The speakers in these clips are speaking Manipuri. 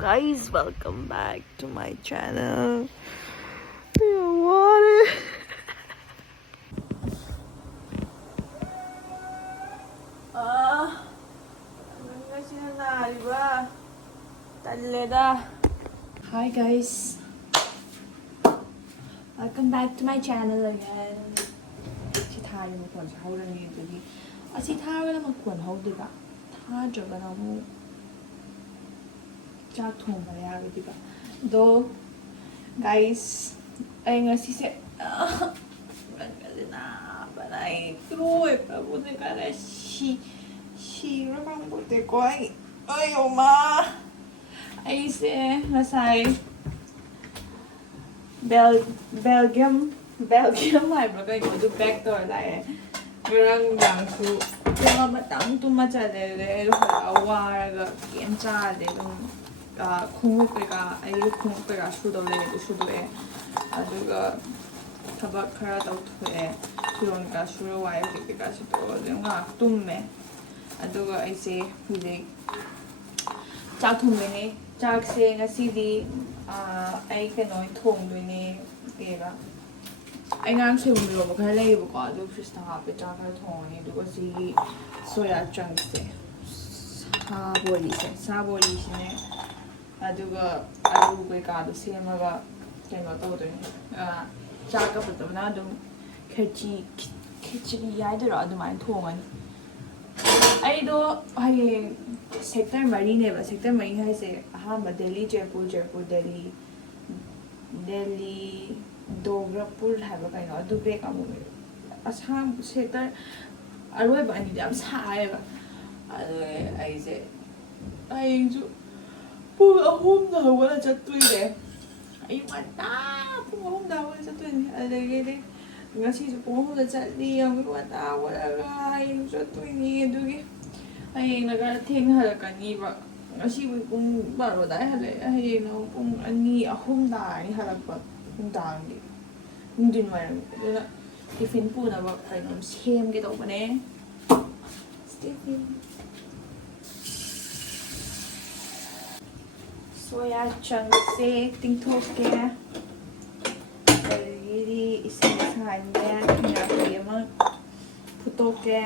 Guys, welcome back to my channel. What? Hi guys, welcome back to my channel again. She tired of my how do you do it? I see tired of my phone. How do that? Tired of my Chak thongba ya di ba. Do guys, ay nga si na balay tuloy pa buti ka na she ramang buti ko ay oma ay si nasay Belgium ay ba kayo do back door lại Rang rang su yung matang tumachale le awara kiểm tra để khunguk가 아이 khunguk가 수도래 수도에 아주가 Thabak khara tauthue 그러니까 수로 와요 그때까지도 뭔가 뚱매 아두가 이제 이제 짝 통매네 짝세 ngasi디 ai cái nói thongdoine kega ai ngang seumlo ba khara lei ba adu krista ha pe cha khara thongani du si soya chunk se sabori sine aduga alu kaiका도 सेमगा कहीं तौदोने चाकपना खिचड़ी यादर अदुमाइन थोंगनी अइदो हये सेक्टर मरीनेबा सेक्टर मरी हाइसे अहांबा दिल्ली जयपुर दिल्ली दोगरापुर हाइबा कहीं अदु बेक अमु असाम सेक्टर अरोइबा अनि याम साएबा अदु अइसे अइजु pung ahum na wala chatuire ay mata pung ahum na wala chatuire alagay de ngasi sa pung ahum na chatli ang mata wala ay chatuire dugi ay nagarating halakani ba ngasi pung baro dai halay ay na pung ani ahum na ni halakpa pung dangi nundin waram duna tiffin po na ba kay nom same gito ba ne Stephen soya chunk se tingthoke adagidi ising sange kinapi ama putoke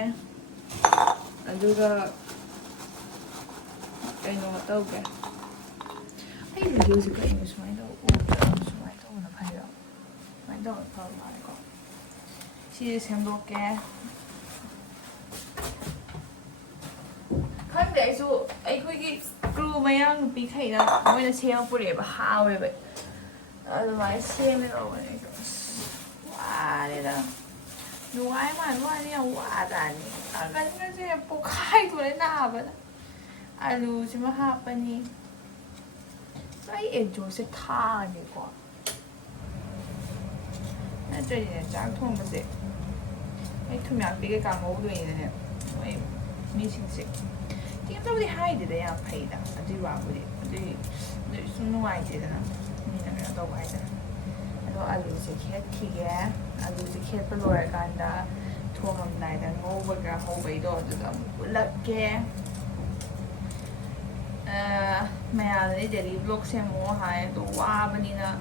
aduga kaino tawge ai video se kaino sumai to na phairo mai do pa ma ko si semdoke khangde aisu aikoigi crew mayang pikai na moina seyang pure ba hawe ba otherwise same it over it wale da nuai man wa ni wa da ni agan nga je pokai to le na ba alu si ma ha pa ni ai enjoy se tha ni ko na zhe ni jang thong ba se ai thu myak bi ka ngou dui ni ne ai mi sing se Tiap tahun dihai dia yang pay dah, ada apa dia, ada semua aja dah, ni nak tahu aja. Ada alu sikit kia, alu sikit perlu kan dah, tuang amnai dah ngau bergerak ngau bedo tu dah bulat ke. Maya ni jadi blog semua hai tu wah bani na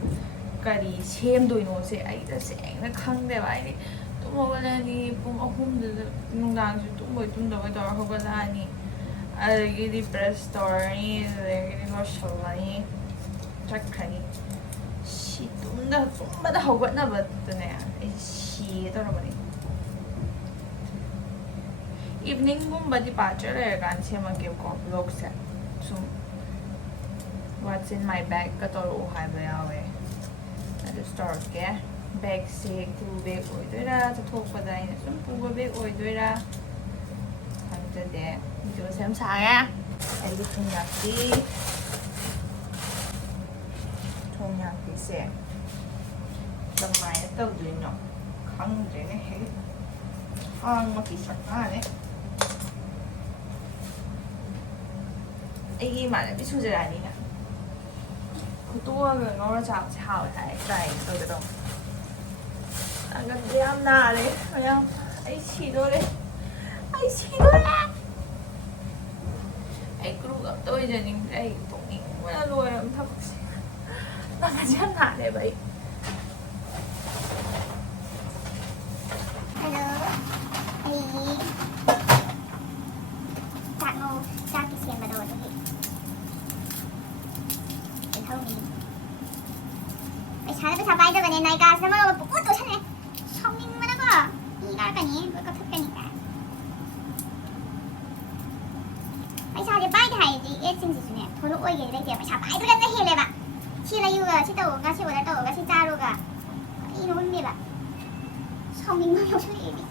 kari sem doi no se ai dah seng na khang deh wah ni, tu mau ni pun ahum tu nunggang tu mau tu dah betul aku bela ni. Adagidi press story, adagidi loshallani, chakrani. She tumda hawat na ba tane she to ramani. Evening gumba di pacha le kan siya mag-give ko vlog set. So what's in my bag katoro hai ba yawe. At the start ke bag se tu bag oi doira, sa thok pa dai na sum pu bag oi doira. Để video xem sao nha. Em đi thùng nhạc đi xe tầm mai tao đuổi nó không để nó hết mà kỳ sạc ra đấy ai mà lại biết số giờ này nè cứ tua rồi nó chào chào lại đây tôi được không ăn cái gì ăn nà đấy phải không ai chỉ thôi đấy ai chỉ thôi ai cứ gặp tôi giờ những đây cũng ꯋꯦꯅ ꯂꯣꯏꯔꯕ ꯊꯕꯛꯁꯦ ꯇꯥꯟꯁꯦ ꯌꯥꯝ ꯅꯥꯜꯂꯦꯕ ꯑꯩ Hello, ꯑꯩꯒꯤ ꯆꯥꯛꯀꯤ ꯁꯦꯝꯕꯗꯣ ꯑꯗꯨꯒꯤ ꯇꯤꯜꯍꯧꯅꯤ ꯄꯩꯁꯥꯅ ꯄꯩꯁꯥ ꯄꯥꯏꯗꯕꯅꯦ ꯅꯥꯏꯀꯥꯁꯤꯅ ꯃꯔꯣꯜ ꯑꯃ ꯄꯨꯡꯇꯣꯟ ꯇꯣꯟꯁꯜꯂꯦ ꯁꯥꯎꯅꯤꯡꯕꯅꯀꯣ ꯏ ꯀꯥꯔꯛꯀꯅꯤ ꯂꯣꯏ ꯀꯛꯊꯠꯀꯅꯤ ꯄꯩꯁꯥꯁꯦ ꯄꯥꯏꯗꯦ ꯍꯥꯏꯔꯗꯤ ꯑꯦꯠꯁꯤꯡꯁꯤꯁꯨꯅꯦ ꯊꯣꯛꯂꯛꯑꯣꯏꯒꯦ ꯂꯩꯇꯦ ꯄꯩꯁꯥ ꯄꯥꯏꯗ꯭ꯔꯒꯅ ꯍꯦꯜꯂꯦꯕ ꯁꯤ ꯂꯩꯌꯨꯒ ꯁꯤ ꯇꯧꯔꯒ ꯁꯤ ꯑꯣꯔꯗꯔ ꯇꯧꯔꯒ ꯁꯤ ꯆꯥꯔꯨꯒ ꯀꯔꯤꯅꯣ ꯈꯪꯗꯦꯕ ꯁꯥꯎꯅꯤꯡꯕ ꯌꯥꯎꯁꯜꯂꯛꯑꯦꯕ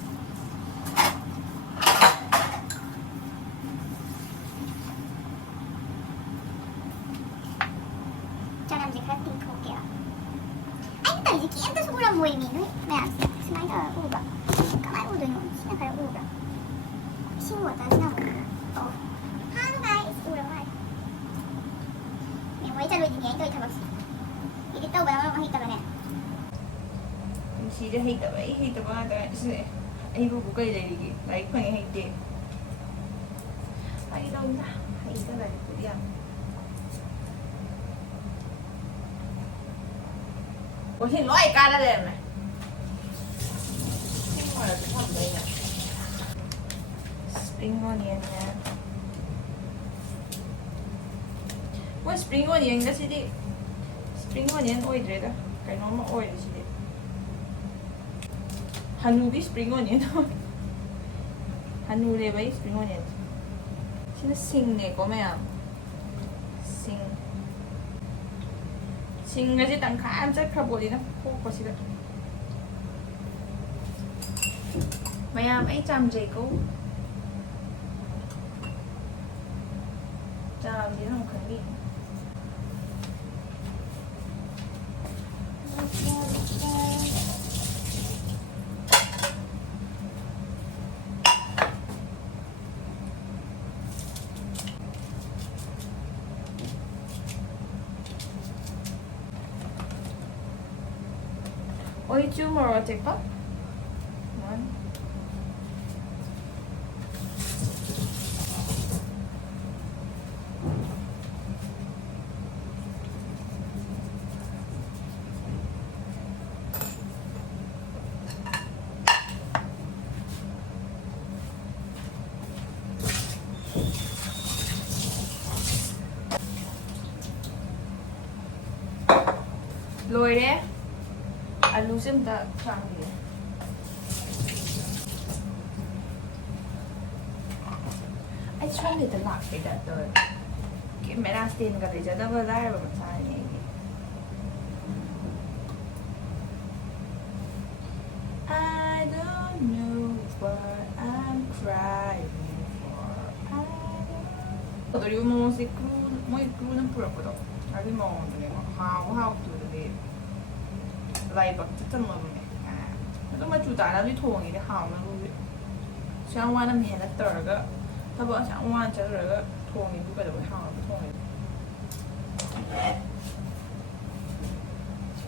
ꯆꯅꯝꯁꯦ ꯈꯔ ꯇꯤꯡꯊꯣꯛꯀꯦꯕ ꯑꯩꯅ ꯇꯧꯔꯤꯁꯦ ꯀꯩꯝꯇꯁꯨ ꯎꯔꯝꯃꯣꯏ ꯃꯤ ꯅꯣꯏ ꯃꯌꯥꯝꯁꯦ ꯁꯨꯃꯥꯏꯅ ꯇꯧꯔꯒ ꯎꯕ꯭ꯔꯥ ꯀꯃꯥꯏꯅ ꯎꯗꯣꯏꯅꯣ ꯁꯤꯅ ꯈꯔ ꯎꯕ꯭ꯔꯥ ꯏꯁꯤꯡ ꯕꯣꯇꯜꯁꯤꯅ ꯑꯃꯨꯛ ꯍꯥꯟꯅ ꯒꯥꯏꯁ ꯎꯔ ꯃꯥꯜꯂꯦ ꯃꯦꯃꯣꯔꯤ ꯆꯠꯂꯣꯏꯗꯣꯏꯅꯦ ꯑꯩꯅ ꯇꯧꯔꯤ ꯊꯕꯛꯁꯦ ꯏꯗꯤꯠ ꯇꯧꯕꯅ ꯃꯔꯣꯟ ꯑꯃ ꯍꯩꯇꯕꯅꯦ ꯄꯨꯟꯁꯤꯗ ꯍꯩꯇꯕ ꯉꯥꯛꯇ ꯁꯤꯁꯦ ꯑꯩꯕꯨ ꯀꯩ ꯂꯩꯔꯤꯒꯦ ꯂꯥꯏꯔꯤꯛ ꯐꯪꯉꯦ ꯍꯩꯇꯦ ꯑꯩ ꯇꯧꯗ ꯍꯩꯇ ꯂꯥꯏꯔꯤꯛꯄꯨꯗꯤ ꯌꯥꯝ ꯋꯥꯁꯤ ꯂꯣꯏ ꯀꯥꯟꯅ ꯂꯩꯔꯝꯃꯦ ꯁꯄ꯭ꯔꯤꯡ ꯑꯣꯅꯤꯌꯟꯅꯦ ꯃꯣꯏ ꯁꯄ꯭ꯔꯤꯡ ꯑꯣꯅꯤꯌꯟꯒꯁꯤꯗꯤ ꯁꯄ꯭ꯔꯤꯡ ꯑꯣꯅꯤꯌꯟ ꯑꯣꯏꯗ꯭ꯔꯦꯗ ꯀꯩꯅꯣꯝꯃ ꯑꯣꯏꯔꯦ ꯁꯤꯗꯤ ꯍꯅꯨꯕꯤ ꯁꯄ꯭ꯔꯤꯡ ꯑꯣꯅꯤꯌꯟ ꯍꯅꯨꯔꯦꯕ ꯑꯩ spring onion sini sing nih kok mẹ sing cái gì tặng khá em chắc khá bộ đi nó khô quá xí đấy mày em ấy chăm gì cô chăm gì nó không khẩn đi Oi, two more take up. One. Lồi đấy. Alu xem ta chọn gì I tried it a lot with that though cái mẹ đang tin cái đấy cho nó vừa ra rồi mà sai nhỉ I don't know what I'm crying for 그리고 뭐 그루는 부럽거든 아니 뭐 하고 그러는데 lại bật chất chân mồm này nó mà chủ tại là đi thùng thì hỏng nó luôn sáng qua năm hè là tờ cáiถ้าบอกsáng quaจะเลยก็ทวงนี้กูก็เดี๋ยวไปหาทวงนี้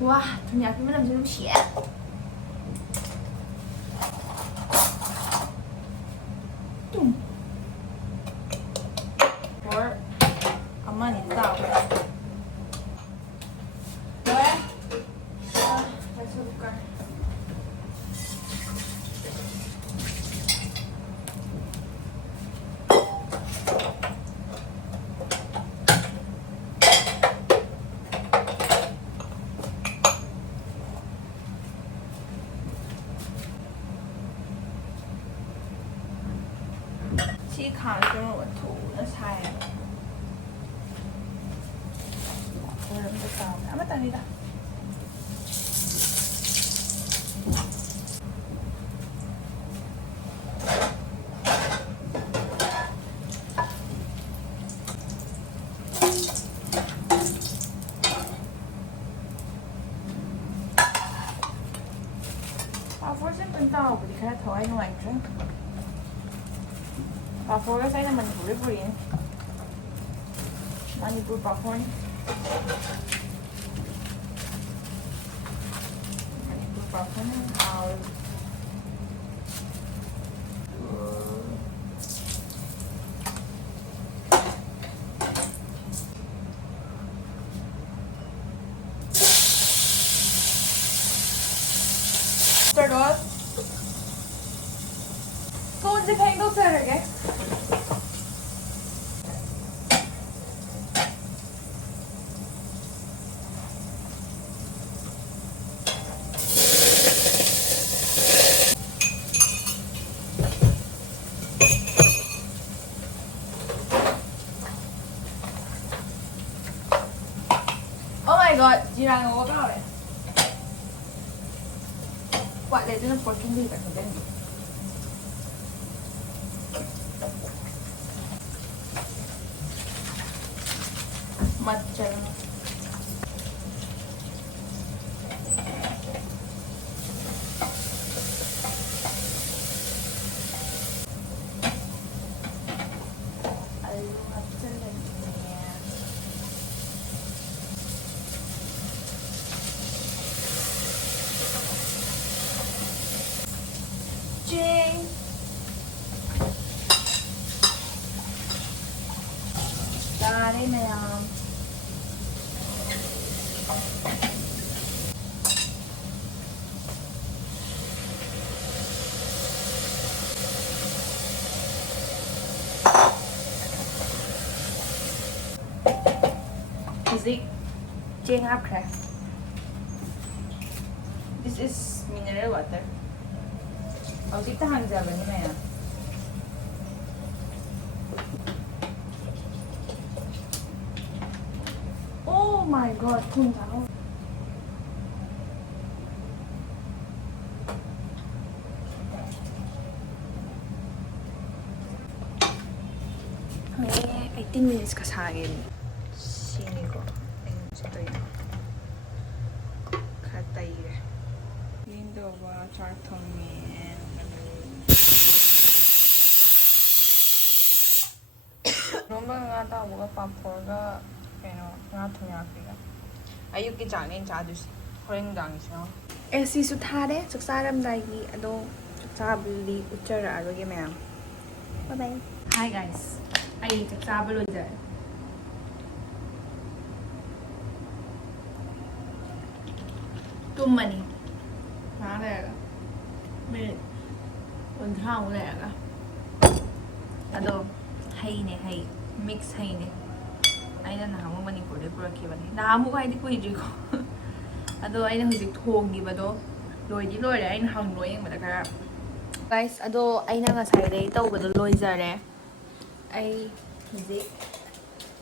ว้าทุกอย่างพี่ไม่ทำฉันต้องเสียตุ้มเพราะอาม่านี่ตาไปที่ขาดก็วัตถุและใช่เริ่มจะตามเอามาตัดนี่ละVarför sen inte av det kan jag ta en och en Varför jag säger när man borde få in man borde bara få in man borde bara få in all ꯃꯁꯇꯔꯗꯣ ꯀꯣꯟꯁꯦ ꯐꯦꯡꯗꯣꯛꯆꯔꯒꯦ. Oh my god, jirang ngô cái rồi. Quạt để cho nó có chung đi cả cái bên. Macha. Ching. Đây mày làm. Is it ching up here? This is mineral water. Hꯧꯖꯤꯛꯇ ꯍꯥꯡꯖꯕꯅꯤ ꯃꯌꯥꯝ. Oh my god, thùng tháo. Hanggang 18 minutes ka sa akin. Sini ko. Ayun, ito yun. Katay. Window ba, chart thongba. Rumba nga tawag pampurga kaya nga tunyaki. Ayuk ki changin chadus. Horing dang siya. Si sutare saksaram dagi ado saksabli uchara aroge ma'am. Bye bye. Hi guys. Ay saksablo dyan. Tumani. Nare. May unthang lega. Ado hay ne hay mix hay ne aina nahamu manipur de purakibani nahamu haidi kuidri ko ado aina hujik thongibado loidi loire aina hanglo yengbada kara guys ado aina ngasai dei tawbado loijare ai hujik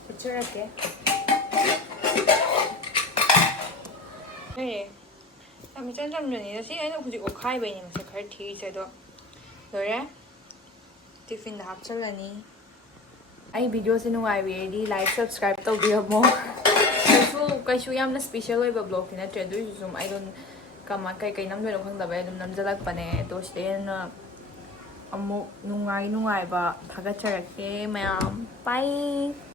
picturake hey ami chan ni si aina hujik okhai bai ni ngasa khar thi se do lore tiffin da hapchalani. Ay video se nungaibirdi like subscribe tawbiyamo. Kaisu yamna special oiba vlog ni natre du sum I don't kama kai namdeno khangdaba adum namjalakpane to sidena amuk nungaiba thagacharake mayam. Bye.